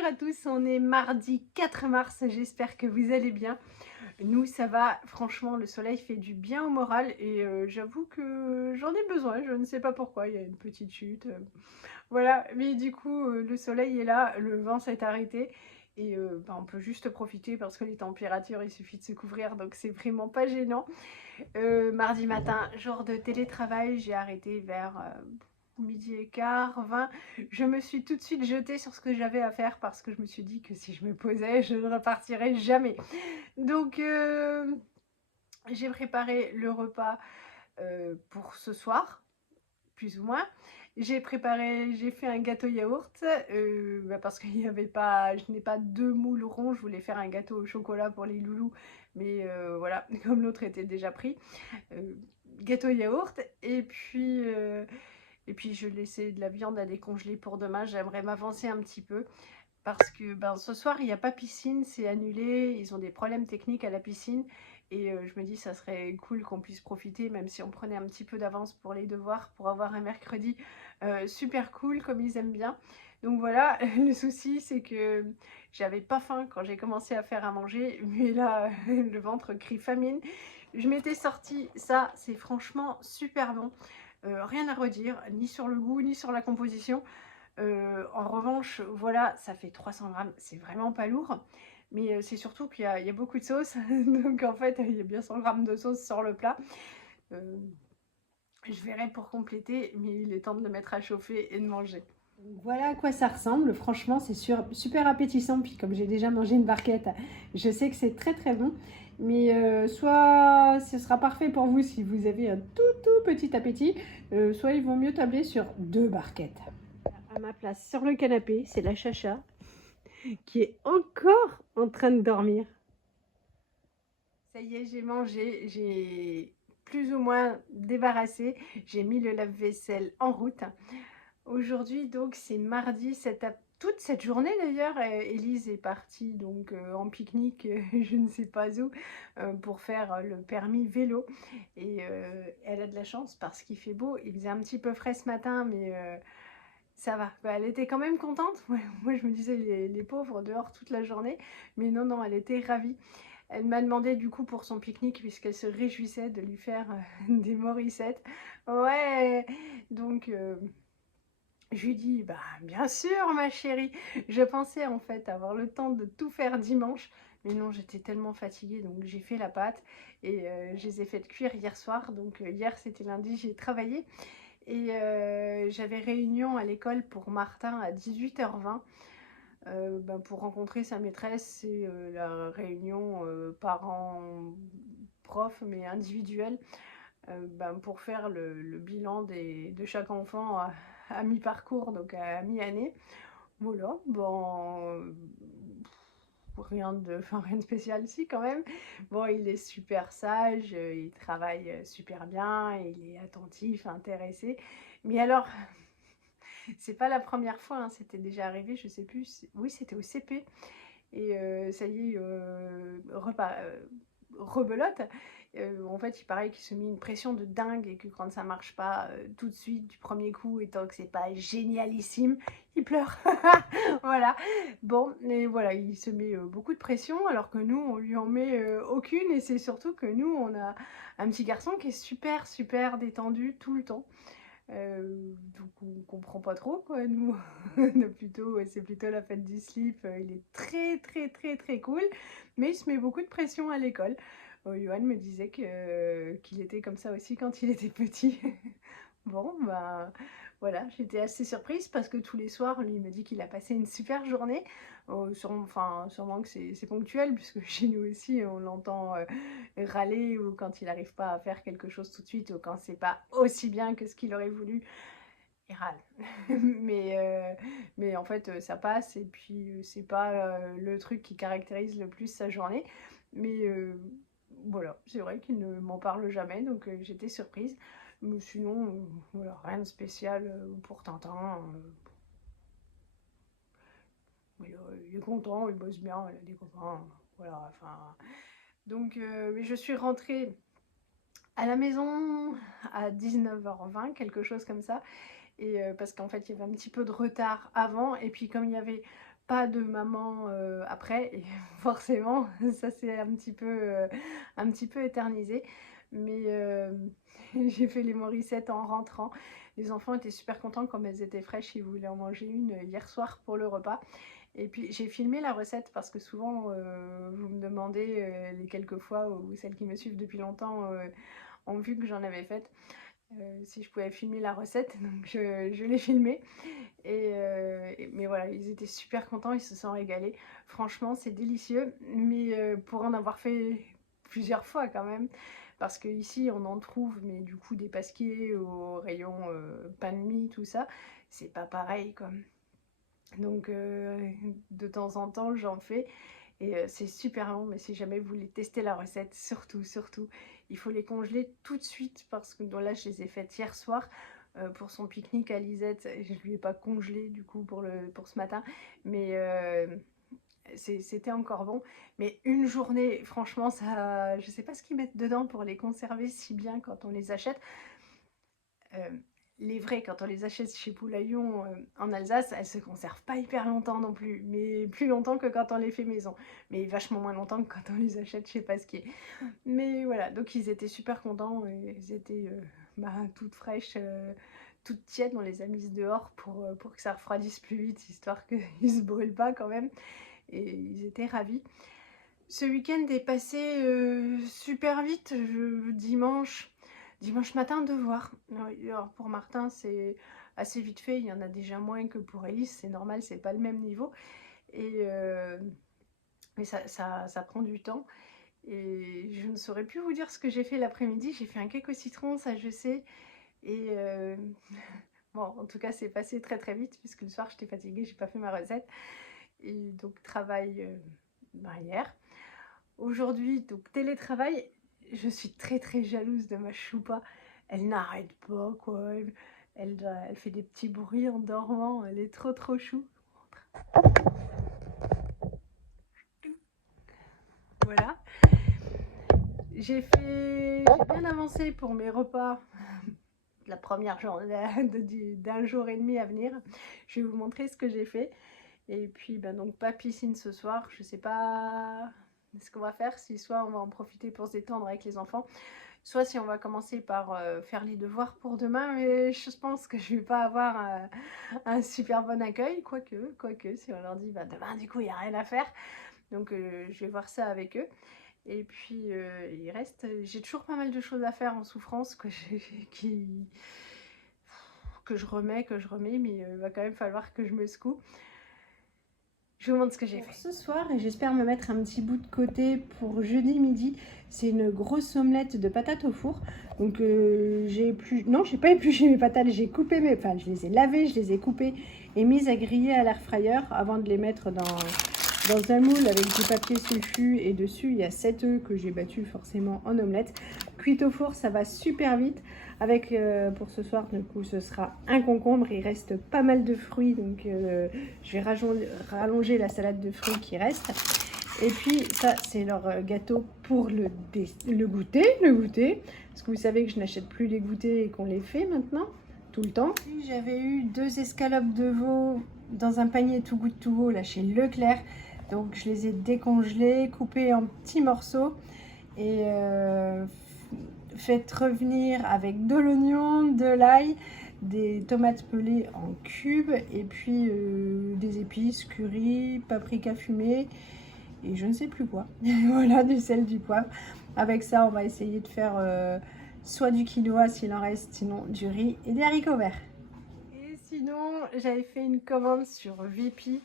Bonjour à tous, on est mardi 4 mars, j'espère que vous allez bien. Nous ça va, franchement le soleil fait du bien au moral et j'avoue que j'en ai besoin, je ne sais pas pourquoi, il y a une petite chute. Voilà, mais du coup le soleil est là, le vent s'est arrêté et on peut juste profiter parce que les températures, il suffit de se couvrir donc c'est vraiment pas gênant. Mardi matin, jour de télétravail, j'ai arrêté vers midi et quart, 20. Je me suis tout de suite jetée sur ce que j'avais à faire parce que je me suis dit que si je me posais, je ne repartirais jamais. Donc, j'ai préparé le repas pour ce soir, plus ou moins. J'ai fait un gâteau yaourt parce qu'il n'y avait pas, je n'ai pas deux moules ronds. Je voulais faire un gâteau au chocolat pour les loulous, mais voilà, comme l'autre était déjà pris. Euh, Gâteau yaourt et puis je laissais de la viande à décongeler pour demain. J'aimerais m'avancer un petit peu parce que ce soir il n'y a pas piscine, c'est annulé, ils ont des problèmes techniques à la piscine et je me dis ça serait cool qu'on puisse profiter même si on prenait un petit peu d'avance pour les devoirs pour avoir un mercredi super cool comme ils aiment bien. Donc voilà, le souci c'est que j'avais pas faim quand j'ai commencé à faire à manger, mais là le ventre crie famine. Je m'étais sorti ça, c'est franchement super bon. Rien à redire, ni sur le goût, ni sur la composition. En revanche, voilà, ça fait 300 grammes, c'est vraiment pas lourd. Mais c'est surtout qu'il y a beaucoup de sauce. Donc en fait, il y a bien 100 grammes de sauce sur le plat. Euh, je verrai pour compléter, mais il est temps de le mettre à chauffer et de manger. Voilà à quoi ça ressemble. Franchement, c'est super appétissant. Puis comme j'ai déjà mangé une barquette, je sais que c'est très très bon. Mais soit ce sera parfait pour vous si vous avez un tout petit appétit, soit il vaut mieux tabler sur 2 barquettes. À ma place, sur le canapé, c'est la Chacha qui est encore en train de dormir. Ça y est, j'ai mangé, j'ai plus ou moins débarrassé, j'ai mis le lave-vaisselle en route. Aujourd'hui, donc, c'est mardi, toute cette journée d'ailleurs, Élise est partie donc en pique-nique, je ne sais pas où, pour faire le permis vélo. Et elle a de la chance parce qu'il fait beau. Il faisait un petit peu frais ce matin, mais ça va. Bah, elle était quand même contente. Moi, je me disais, les pauvres dehors toute la journée. Mais non, non, elle était ravie. Elle m'a demandé du coup pour son pique-nique, puisqu'elle se réjouissait de lui faire des morissettes. Ouais, donc je lui dis, bah bien sûr ma chérie. Je pensais en fait avoir le temps de tout faire dimanche. Mais non, j'étais tellement fatiguée, donc j'ai fait la pâte et je les ai faites cuire hier soir. Donc hier c'était lundi, j'ai travaillé. Et j'avais réunion à l'école pour Martin à 18h20 pour rencontrer sa maîtresse. C'est la réunion parents-prof mais individuelle pour faire le bilan de chaque enfant à mi-parcours, donc à mi-année. Voilà, bon, rien de spécial ici quand même. Bon, il est super sage, il travaille super bien, il est attentif, intéressé. Mais alors, c'est pas la première fois, hein, c'était déjà arrivé, je sais plus. Oui, c'était au CP. Et ça y est, rebelote. En fait, il paraît qu'il se met une pression de dingue et que quand ça marche pas tout de suite du premier coup, et tant que c'est pas génialissime, il pleure. Voilà. Bon, et voilà, il se met beaucoup de pression alors que nous, on lui en met aucune. Et c'est surtout que nous, on a un petit garçon qui est super détendu tout le temps. Donc on comprend pas trop quoi, nous. C'est plutôt la fête du slip. Il est très cool, mais il se met beaucoup de pression à l'école. Johan me disait qu'il était comme ça aussi quand il était petit. Bon, bah voilà, j'étais assez surprise parce que tous les soirs, lui, il me dit qu'il a passé une super journée. Sûrement que c'est ponctuel, puisque chez nous aussi, on l'entend râler ou quand il n'arrive pas à faire quelque chose tout de suite ou quand c'est pas aussi bien que ce qu'il aurait voulu, il râle. mais, mais en fait, ça passe et puis c'est pas le truc qui caractérise le plus sa journée. Mais voilà, c'est vrai qu'il ne m'en parle jamais, donc j'étais surprise. Mais sinon, voilà, rien de spécial pour Tintin. Il est content, il bosse bien, il a des copains. Voilà, enfin. Donc, mais je suis rentrée à la maison à 19h20, quelque chose comme ça. Et parce qu'en fait, il y avait un petit peu de retard avant. Et puis, comme il y avait pas de maman après, et forcément ça s'est un petit peu éternisé. Mais j'ai fait les morissettes en rentrant. Les enfants étaient super contents, comme elles étaient fraîches, ils voulaient en manger une hier soir pour le repas. Et puis j'ai filmé la recette parce que souvent vous me demandez, les quelques fois, ou celles qui me suivent depuis longtemps ont vu que j'en avais faite, si je pouvais filmer la recette, donc je l'ai filmée. Mais voilà, ils étaient super contents, ils se sont régalés. Franchement, c'est délicieux, mais pour en avoir fait plusieurs fois quand même, parce qu'ici on en trouve, mais du coup des pasquiers au rayon pain de mie, tout ça, c'est pas pareil quoi. Donc de temps en temps j'en fais, et c'est super bon. Mais si jamais vous voulez tester la recette, surtout, il faut les congeler tout de suite, parce que bon, là je les ai faites hier soir pour son pique-nique à Lisette. Je lui ai pas congelé du coup pour ce matin, mais c'était encore bon. Mais une journée, franchement, ça, je sais pas ce qu'ils mettent dedans pour les conserver si bien quand on les achète. Euh, les vrais, quand on les achète chez Poulaillon en Alsace, elles se conservent pas hyper longtemps non plus, mais plus longtemps que quand on les fait maison, mais vachement moins longtemps que quand on les achète chez Pasquier. Mais voilà, donc ils étaient super contents, et ils étaient toutes fraîches, toutes tièdes. On les a mises dehors pour que ça refroidisse plus vite, histoire qu'ils ne se brûlent pas quand même, et ils étaient ravis. Ce week-end est passé super vite. Dimanche matin, devoir. Alors pour Martin, c'est assez vite fait. Il y en a déjà moins que pour Elise. C'est normal, c'est pas le même niveau. Mais ça prend du temps. Et je ne saurais plus vous dire ce que j'ai fait l'après-midi. J'ai fait un cake au citron, ça je sais. Et bon, en tout cas, c'est passé très très vite, puisque le soir, j'étais fatiguée, j'ai pas fait ma recette. Et donc, travail hier. Aujourd'hui, donc télétravail, je suis très très jalouse de ma choupa. Elle n'arrête pas quoi. Elle fait des petits bruits en dormant. Elle est trop trop chou. Voilà. J'ai bien avancé pour mes repas. La première journée d'un jour et demi à venir. Je vais vous montrer ce que j'ai fait. Et puis donc pas piscine ce soir. Je sais pas ce qu'on va faire. Si soit on va en profiter pour se détendre avec les enfants, soit si on va commencer par faire les devoirs pour demain. Mais je pense que je vais pas avoir un super bon accueil, quoique si on leur dit demain du coup il n'y a rien à faire. Donc je vais voir ça avec eux. Et puis il reste, j'ai toujours pas mal de choses à faire en souffrance que je remets, mais il va quand même falloir que je me secoue. Je vous montre ce que j'ai fait ce soir, et j'espère me mettre un petit bout de côté pour jeudi midi. C'est une grosse omelette de patates au four. Donc j'ai pas épluché mes patates, je les ai lavées, je les ai coupées et mises à griller à l'air fryer avant de les mettre dans un moule avec du papier sulfu, et dessus il y a 7 œufs que j'ai battus forcément en omelette. Cuite au four, ça va super vite. Avec pour ce soir, du coup, ce sera un concombre. Il reste pas mal de fruits, donc je vais rallonger la salade de fruits qui reste. Et puis ça, c'est leur gâteau pour le goûter. Parce que vous savez que je n'achète plus les goûters et qu'on les fait maintenant, tout le temps. J'avais eu 2 escalopes de veau dans un panier Too Good To Go là chez Leclerc. Donc je les ai décongelés, coupés en petits morceaux et faites revenir avec de l'oignon, de l'ail, des tomates pelées en cubes, et puis des épices, curry, paprika fumée et je ne sais plus quoi. Voilà, du sel, du poivre. Avec ça, on va essayer de faire soit du quinoa s'il en reste, sinon du riz et des haricots verts. Et sinon, j'avais fait une commande sur Vipi,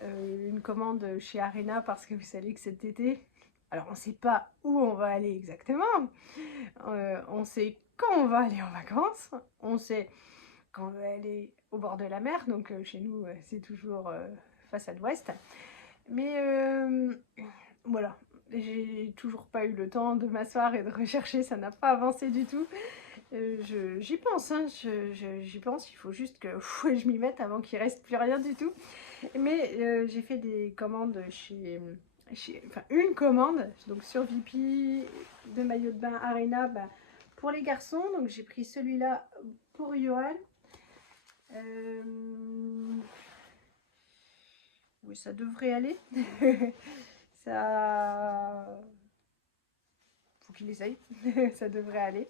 une commande chez Arena, parce que vous savez que cet été, alors on ne sait pas où on va aller exactement, on sait quand on va aller en vacances, on sait qu'on va aller au bord de la mer, donc chez nous c'est toujours façade ouest. Mais voilà, j'ai toujours pas eu le temps de m'asseoir et de rechercher, ça n'a pas avancé du tout. J'y pense, hein, j'y pense, il faut juste que je m'y mette avant qu'il reste plus rien du tout. Mais j'ai fait des commandes enfin une commande, donc sur Vipi, de maillot de bain Arena pour les garçons. Donc j'ai pris celui-là pour Johan. Oui, ça devrait aller. Ça... Faut qu'il essaye. Ça devrait aller.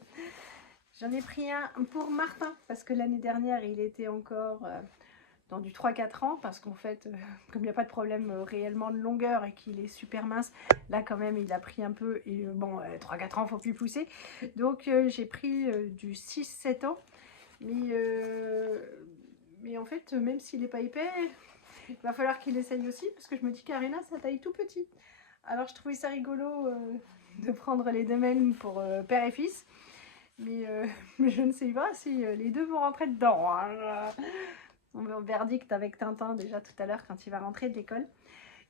J'en ai pris un pour Martin, parce que l'année dernière, il était encore dans du 3-4 ans, parce qu'en fait, comme il n'y a pas de problème réellement de longueur et qu'il est super mince, là quand même, il a pris un peu, et bon, 3-4 ans, faut plus pousser. Donc j'ai pris du 6-7 ans, mais en fait, même s'il n'est pas épais, il va falloir qu'il essaye aussi, parce que je me dis qu'Arena, ça taille tout petit. Alors je trouvais ça rigolo de prendre les deux mêmes pour père et fils. Mais je ne sais pas si les deux vont rentrer dedans. Hein. On va au verdict avec Tintin déjà tout à l'heure quand il va rentrer de l'école.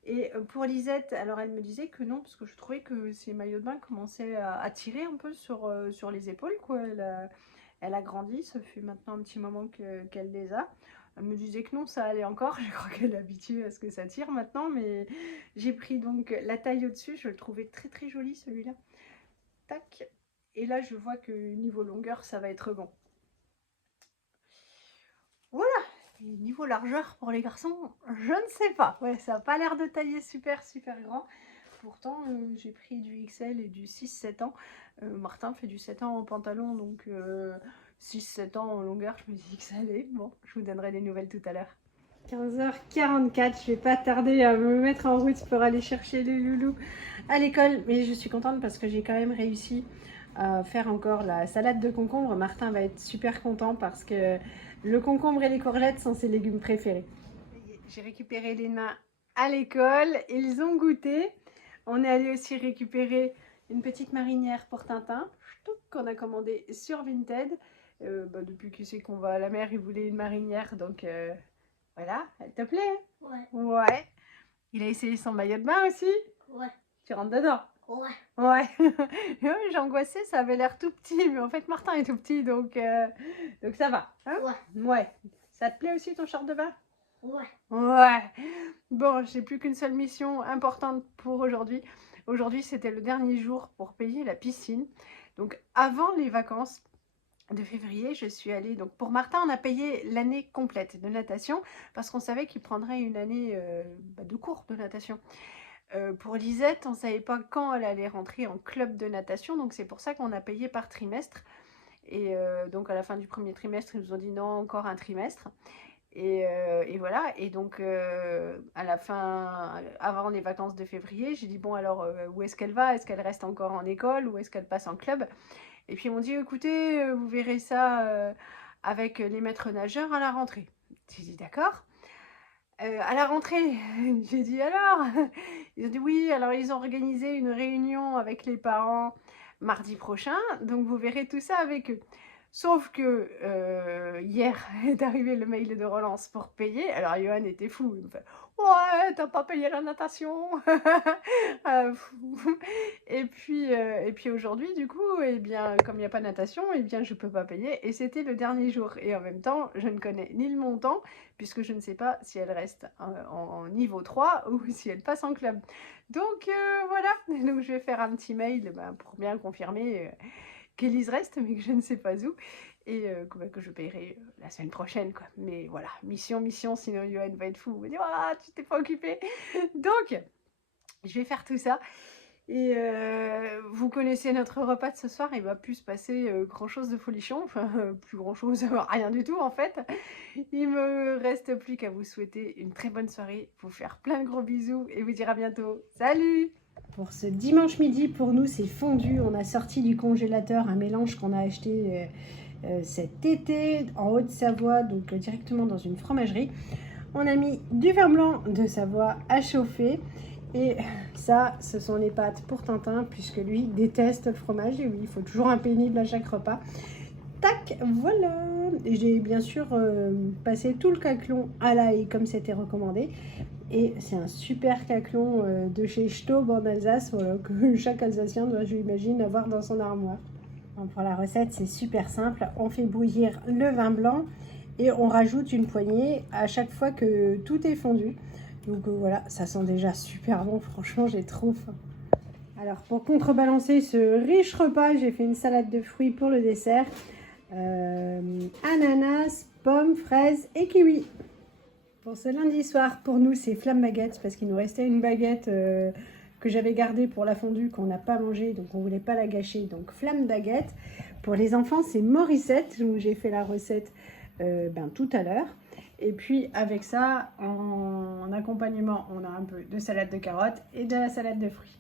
Et pour Lisette, alors elle me disait que non, parce que je trouvais que ses maillots de bain commençaient à tirer un peu sur les épaules, quoi. Elle a grandi, ça fait maintenant un petit moment qu'elle les a. Elle me disait que non, ça allait encore. Je crois qu'elle est habituée à ce que ça tire maintenant, mais j'ai pris donc la taille au-dessus. Je le trouvais très très joli celui-là. Tac. Et là, je vois que niveau longueur, ça va être bon. Voilà. Et niveau largeur pour les garçons, je ne sais pas. Ouais, ça n'a pas l'air de tailler super super grand. Pourtant, j'ai pris du XL et du 6-7 ans. Martin fait du 7 ans en pantalon, donc 6-7 ans en longueur, je me dis que ça allait. Bon, je vous donnerai des nouvelles tout à l'heure. 15h44, je vais pas tarder à me mettre en route pour aller chercher les loulous à l'école. Mais je suis contente parce que j'ai quand même réussi à faire encore la salade de concombre. Martin va être super content parce que le concombre et les courgettes sont ses légumes préférés. J'ai récupéré les nains à l'école, ils ont goûté. On est allé aussi récupérer une petite marinière pour Tintin qu'on a commandé sur Vinted. Depuis qu'il sait qu'on va à la mer, il voulait une marinière, donc voilà, elle te plaît? Ouais. Ouais. Il a essayé son maillot de bain aussi? Ouais. Tu rentres dedans? Ouais. Ouais. J'ai angoissé, ça avait l'air tout petit, mais en fait Martin est tout petit, donc ça va. Hein? Ouais. Ouais. Ça te plaît aussi ton short de bain? Ouais. Ouais. Bon, j'ai plus qu'une seule mission importante pour aujourd'hui. Aujourd'hui, c'était le dernier jour pour payer la piscine. Donc avant les vacances de février, je suis allée, donc pour Martin, on a payé l'année complète de natation parce qu'on savait qu'il prendrait une année de cours de natation. Pour Lisette, on ne savait pas quand elle allait rentrer en club de natation, donc c'est pour ça qu'on a payé par trimestre. Et donc à la fin du premier trimestre, ils nous ont dit non, encore un trimestre. Et voilà, et donc à la fin, avant les vacances de février, j'ai dit bon alors où est-ce qu'elle va? Est-ce qu'elle reste encore en école ou est-ce qu'elle passe en club? Et puis ils m'ont dit écoutez, vous verrez ça avec les maîtres nageurs à la rentrée. J'ai dit d'accord. À la rentrée, j'ai dit alors? Ils ont dit oui, alors ils ont organisé une réunion avec les parents mardi prochain, donc vous verrez tout ça avec eux. Sauf que hier est arrivé le mail de relance pour payer. Alors Johan était fou. Il me fait ouais, t'as pas payé la natation. Et puis aujourd'hui, du coup, eh bien, comme il n'y a pas de natation, eh bien, je peux pas payer. Et c'était le dernier jour. Et en même temps, je ne connais ni le montant, puisque je ne sais pas si elle reste en niveau 3 ou si elle passe en club. Donc voilà. Donc je vais faire un petit mail pour bien confirmer qu'Élise reste, mais que je ne sais pas où, et que je paierai la semaine prochaine, quoi. Mais voilà, mission, sinon Johan va être fou, il va dire « Ah, tu t'es pas occupé !» Donc, je vais faire tout ça. Et vous connaissez notre repas de ce soir, il va plus se passer grand chose de folichon, enfin plus grand chose, rien du tout en fait. Il me reste plus qu'à vous souhaiter une très bonne soirée, vous faire plein de gros bisous et vous dire à bientôt. Salut! Pour ce dimanche midi, pour nous, c'est fondu. On a sorti du congélateur un mélange qu'on a acheté cet été en Haute-Savoie, donc directement dans une fromagerie. On a mis du vin blanc de Savoie à chauffer. Et ça, ce sont les pâtes pour Tintin, puisque lui déteste le fromage. Et oui, il faut toujours un pénible à chaque repas. Tac, voilà. Et j'ai bien sûr passé tout le caclon à l'ail, comme c'était recommandé. Et c'est un super caclon de chez Staub en Alsace, voilà, que chaque Alsacien doit, j'imagine, avoir dans son armoire. Donc pour la recette, c'est super simple. On fait bouillir le vin blanc et on rajoute une poignée à chaque fois que tout est fondu. Donc voilà, ça sent déjà super bon, franchement, j'ai trop faim. Alors pour contrebalancer ce riche repas, j'ai fait une salade de fruits pour le dessert. Ananas, pommes, fraises et kiwi. Pour ce lundi soir, pour nous, c'est flamme baguette parce qu'il nous restait une baguette que j'avais gardée pour la fondue qu'on n'a pas mangée, donc on voulait pas la gâcher. Donc flamme baguette. Pour les enfants, c'est Morissette, où j'ai fait la recette tout à l'heure. Et puis avec ça, en accompagnement, on a un peu de salade de carottes et de la salade de fruits.